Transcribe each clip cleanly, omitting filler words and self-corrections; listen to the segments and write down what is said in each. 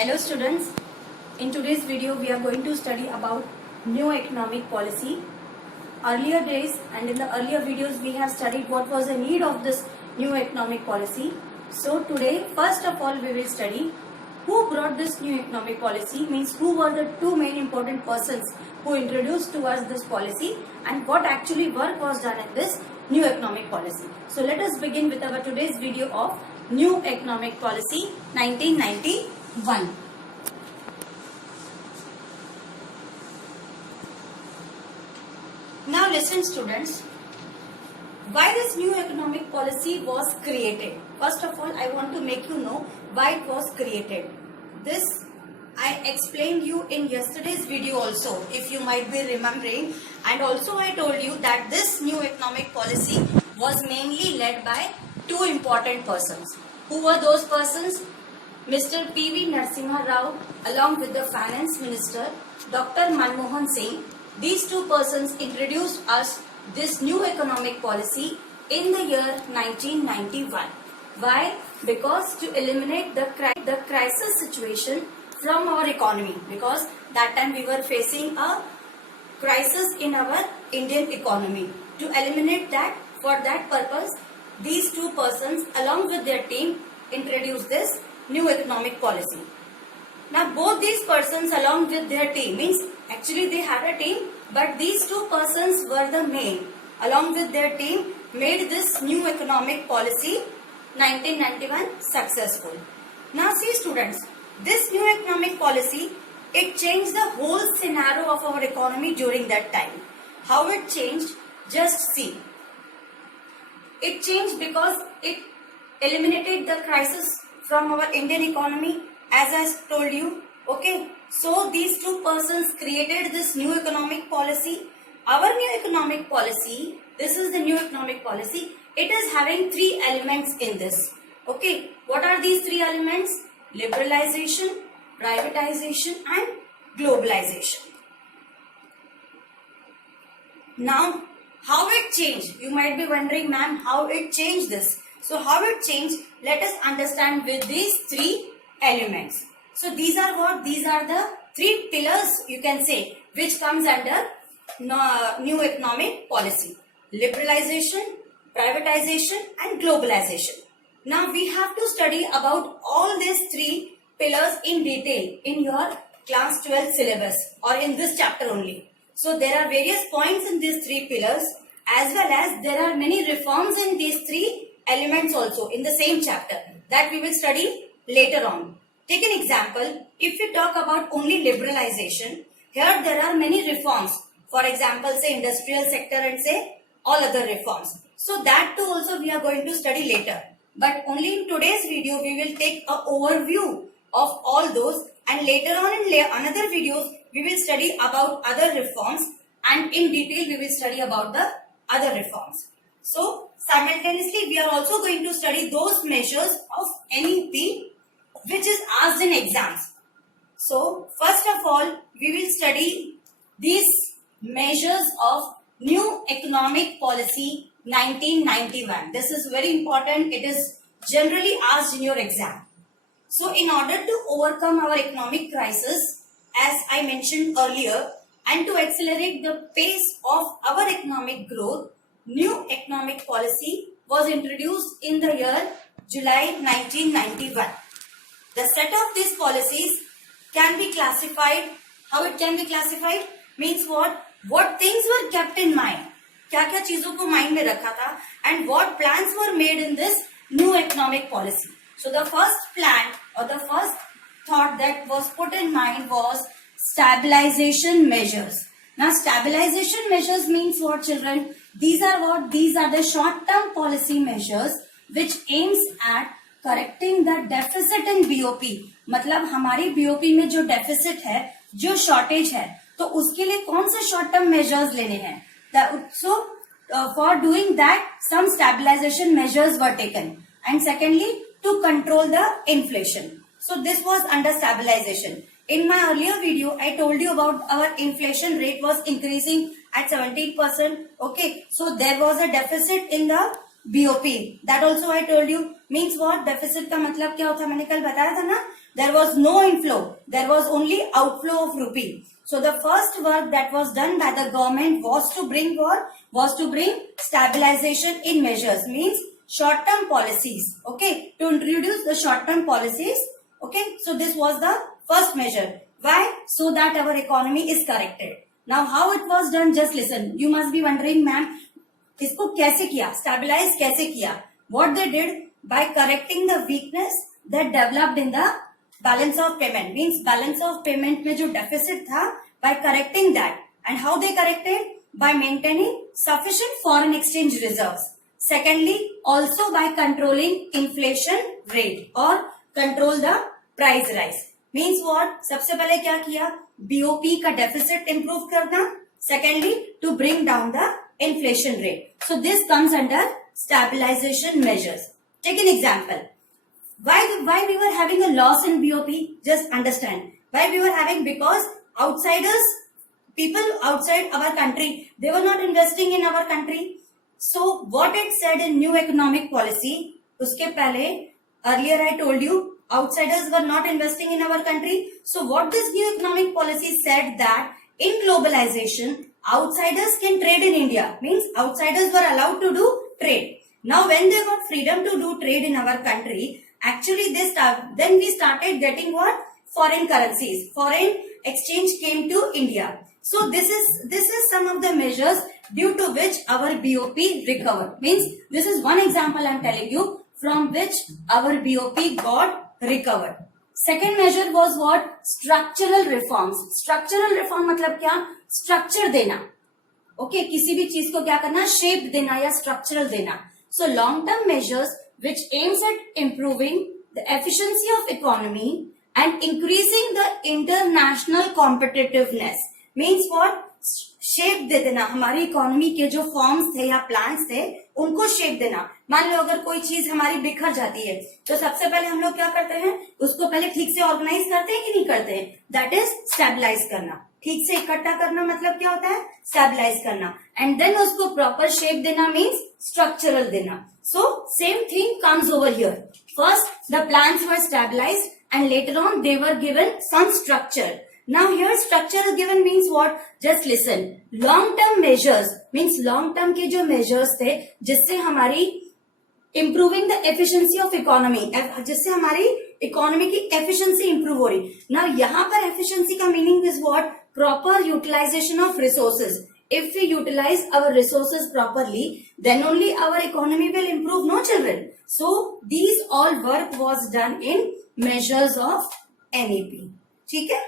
Hello students, in today's video we are going to study about new economic policy. Earlier days and in the earlier videos we have studied what was the need of this new economic policy. So today first of all we will study who brought this new economic policy, means who were the two main important persons who introduced to us this policy and what actually work was done in this new economic policy. So let us begin with our today's video of new economic policy 1991. Now listen students, why this new economic policy was created. First of all I want to make you know why it was created. This I explained you in yesterday's video also, if you might be remembering, and also I told you that this new economic policy was mainly led by two important persons. Who were those persons? Mr. P.V. Narasimha Rao along with the finance minister Dr. Manmohan Singh. These two persons introduced us this new economic policy in the year 1991. Why? Because to eliminate the crisis situation from our economy, because that time we were facing a crisis in our Indian economy. To eliminate that, for that purpose, these two persons along with their team introduced this new economic policy. Now both these persons along with their team, means actually they had a team, but these two persons were the main, along with their team made this new economic policy 1991 successful. Now see students, this new economic policy, it changed the whole scenario of our economy during that time. How it changed? Just see. It changed because it eliminated the crisis from our Indian economy, as I told you. Okay, so these two persons created this new economic policy. Our new economic policy, this is the new economic policy. It is having three elements in this. Okay, what are these three elements? Liberalization, privatization and globalization. Now, how it changed? You might be wondering, ma'am, how it changed this? So, how it changed? Let us understand with these three elements. So, these are what? These are the three pillars, you can say, which comes under new economic policy. Liberalization, privatization and globalization. Now, we have to study about all these three pillars in detail in your class 12 syllabus or in this chapter only. So, there are various points in these three pillars, as well as there are many reforms in these three elements also in the same chapter that we will study later on. Take an example. If we talk about only liberalization, here there are many reforms. For example, say industrial sector and say all other reforms. So that too also we are going to study later. But only in today's video we will take an overview of all those, and later on in another videos we will study about other reforms, and in detail we will study about the other reforms. So simultaneously we are also going to study those measures of NEP which is asked in exams. So first of all we will study these measures of new economic policy 1991. This is very important. It is generally asked in your exam. So in order to overcome our economic crisis, as I mentioned earlier, and to accelerate the pace of our economic growth, new economic policy was introduced in the year July 1991. The set of these policies can be classified. How it can be classified? Means what? What things were kept in mind? क्या-क्या चीजों को mind में रखा था? And what plans were made in this new economic policy? So the first plan or the first thought that was put in mind was stabilization measures. Now stabilization measures means what, children? These are what? These are the short-term policy measures which aims at correcting the deficit in BOP. मतलब हमारी BOP में जो deficit है, जो shortage है, तो उसके लिए कौन से short-term measures लेने हैं? So for doing that, some stabilization measures were taken, and secondly, to control the inflation. So this was under stabilization. In my earlier video, I told you about our inflation rate was increasing at 17%. Okay, so there was a deficit in the BOP. That also I told you. Means what? Deficit का मतलब क्या होता है? मैंने कल बताया था ना. There was no inflow. There was only outflow of rupee. So the first work that was done by the government was to bring what? Was to bring stabilization in measures. Means short-term policies. Okay. To introduce the short-term policies. Okay. So this was the first measure. Why? So that our economy is corrected. Now how it was done? Just listen. You must be wondering, ma'am, इसको कैसे किया? Stabilise कैसे किया? What they did by correcting the weakness that developed in the balance of payment. Means balance of payment में जो deficit था, by correcting that. And how they corrected? By maintaining sufficient foreign exchange reserves. Secondly, also by controlling inflation rate or control the price rise. Means what? सबसे पहले क्या किया? BOP का deficit improve करना. Secondly, to bring down the inflation rate. So this comes under stabilization measures. Take an example. Why we were having a loss in BOP? Just understand. Why we were having? Because outsiders, people outside our country, they were not investing in our country. So what it said in new economic policy, uske pehle, earlier I told you, outsiders were not investing in our country. So what this new economic policy said that in globalization, outsiders can trade in India. Means outsiders were allowed to do trade. Now when they got freedom to do trade in our country, actually then we started getting what? Foreign currencies. Foreign exchange came to India. So this is some of the measures due to which our BOP recovered. Means this is one example I am telling you from which our BOP got recovered. Second measure was what? Structural reforms. Structural reform मतलब क्या? Structure देना. Okay, किसी भी चीज को क्या करना? Shape देना या structural देना. So long-term measures which aims at improving the efficiency of economy and increasing the international competitiveness. Means what? Shape दे देना. हमारी इकोनॉमी के जो फॉर्म्स थे या प्लान्स थे उनको शेप देना. मान लो अगर कोई चीज हमारी बिखर जाती है तो सबसे पहले हम लोग क्या करते हैं? उसको पहले ठीक से ऑर्गेनाइज करते हैं कि नहीं करते हैं? दैट इज स्टेबलाइज करना. ठीक से इकट्ठा करना मतलब क्या होता है? स्टेबलाइज करना. एंड देन उसको प्रॉपर शेप देना मीन्स स्ट्रक्चरल देना. So same thing comes over here. First the plans were stabilised and later on they were given some structure. Now here structure given means what? Just listen. Long term measures means long term के जो measures थे जिससे हमारी improving the efficiency of economy, जिससे हमारी economy की efficiency improve हो रही. Now यहाँ पर efficiency का meaning is what? Proper utilization of resources. If we utilize our resources properly, then only our economy will improve, no children. So these all work was done in measures of NEP. ठीक है?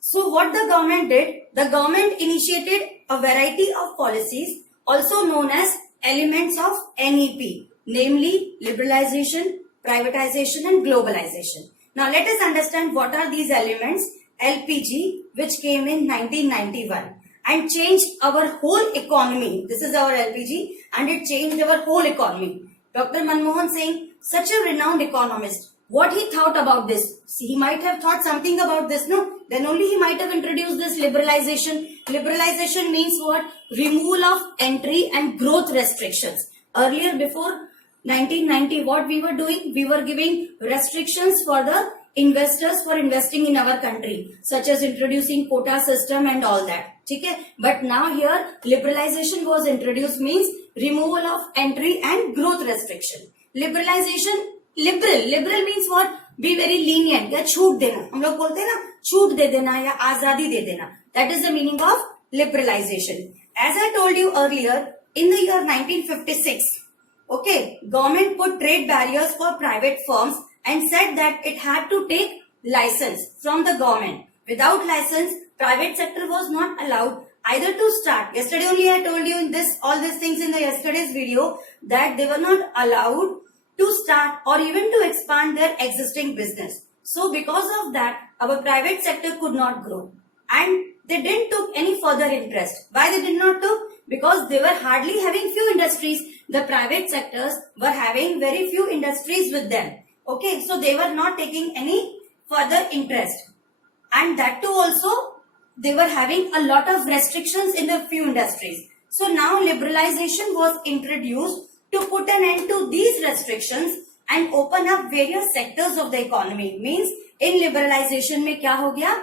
So what the government did? The government initiated a variety of policies also known as elements of NEP, namely liberalization, privatization and globalization. Now let us understand what are these elements. LPG, which came in 1991 and changed our whole economy. This is our LPG and it changed our whole economy. Dr. Manmohan Singh, such a renowned economist, what he thought about this? See, he might have thought something about this, no? Then only he might have introduced this liberalization. Liberalization means what? Removal of entry and growth restrictions. Earlier, before 1990, what we were doing? We were giving restrictions for the investors for investing in our country, such as introducing quota system and all that. Okay? But now here, liberalization was introduced means removal of entry and growth restriction. Liberalization, liberal means what? Be very lenient या छूट देना. हम लोग बोलते हैं ना छूट दे देना या आजादी दे देना. That is the meaning of liberalization. As I told you earlier, in the year 1956, okay, government put trade barriers for private firms and said that it had to take license from the government. Without license, private sector was not allowed either to start. Yesterday only I told you in this all these things in the yesterday's video that they were not allowed to start or even to expand their existing business. So because of that, our private sector could not grow and they didn't took any further interest. Why they did not took? Because they were hardly having few industries. The private sectors were having very few industries with them. Okay, so they were not taking any further interest. And that too also, they were having a lot of restrictions in the few industries. So now liberalization was introduced to put an end to these restrictions and open up various sectors of the economy. Means in liberalization में क्या हो गया,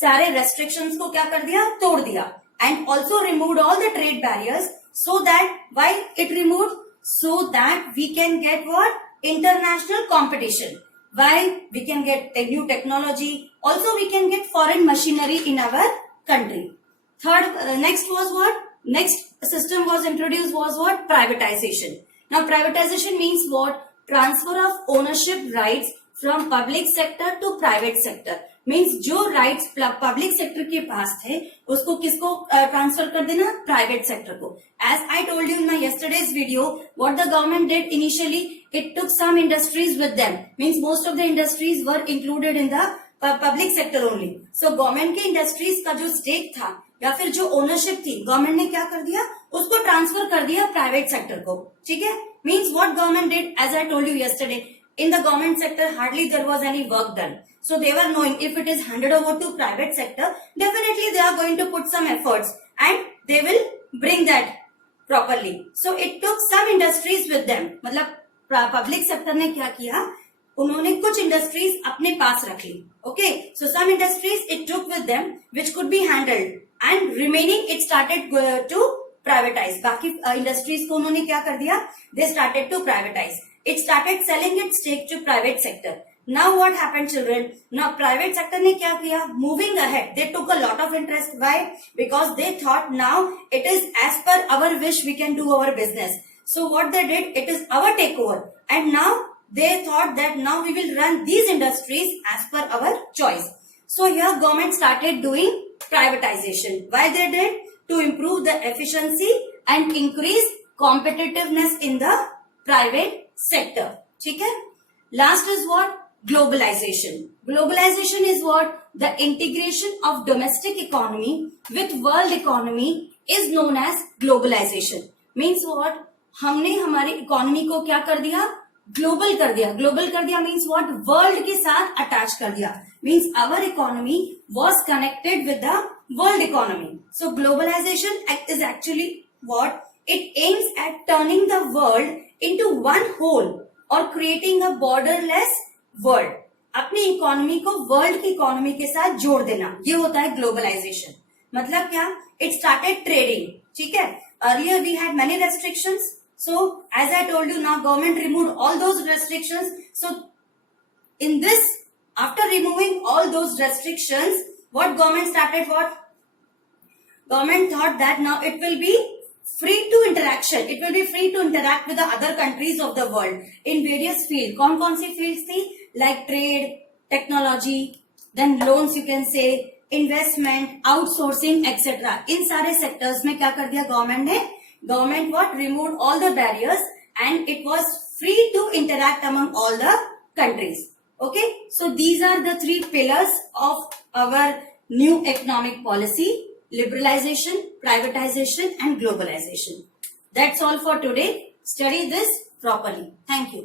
सारे restrictions को क्या कर दिया, तोड़ दिया, and also removed all the trade barriers. So that why it removed, so that we can get what, international competition. Why we can get a new technology, also we can get foreign machinery in our country. Third, next was what, next system was introduced was what, privatization. Now privatization means what, transfer of ownership rights from public sector to private sector. Means जो rights public sector के पास थे उसको किसको transfer कर देना, private sector को. As I told you in my yesterday's video, what the government did initially, it took some industries with them. Means most of the industries were included in the public sector only. So government के industries का जो stake था या फिर जो ownership थी, government ने क्या कर दिया, उसको ट्रांसफर कर दिया प्राइवेट सेक्टर को. ठीक है. Means what government did, as I told you yesterday, in the government sector hardly there was any work done. So they were knowing if it is handed over to private sector, definitely they are going to put some efforts and they will bring that properly. So it took some industries with them. मतलब public sector ने क्या किया, उन्होंने कुछ industries अपने पास रख ली. Okay, so some industries it took with them which could be handled and remaining it started to privatise. बाकी इंडस्ट्रीज को उन्होंने क्या कर दिया, they started to privatise. It started selling its stake to private sector. Now what happened, children? Now private sector ने क्या किया? Moving ahead, they took a lot of interest. Why? Because they thought now it is as per our wish we can do our business. So what they did, it is our takeover, and now they thought that now we will run these industries as per our choice. So here government started doing privatization. Why they did? To improve the efficiency and increase competitiveness in the private sector. ठीक है. Last is what, globalization. Globalization is what, the integration of domestic economy with world economy is known as globalization. Means what, हमने हमारी economy को क्या कर दिया, global कर दिया. ग्लोबल कर दिया मीन्स व्हाट, वर्ल्ड के साथ अटैच कर दिया. Means our economy was connected with the world economy. So globalisation is actually what, it aims at turning the world into one whole or creating a borderless world. अपनी economy को world की economy के साथ जोड़ देना, ये होता है ग्लोबलाइजेशन. मतलब क्या, इट स्टार्टेड ट्रेडिंग. ठीक है. Earlier we had many restrictions, so as I told you now government removed all those restrictions. So in this, after removing all those restrictions, what government started, what government thought that now it will be free to interaction. It will be free to interact with the other countries of the world in various fields. कौन सी fields थी, like trade, technology, then loans you can say, investment, outsourcing, etc. इन सारे sectors में क्या कर दिया government ने, government what, removed all the barriers and it was free to interact among all the countries. Okay, so these are the three pillars of our new economic policy: liberalization, privatization and globalization. That's all for today. Study this properly. Thank you.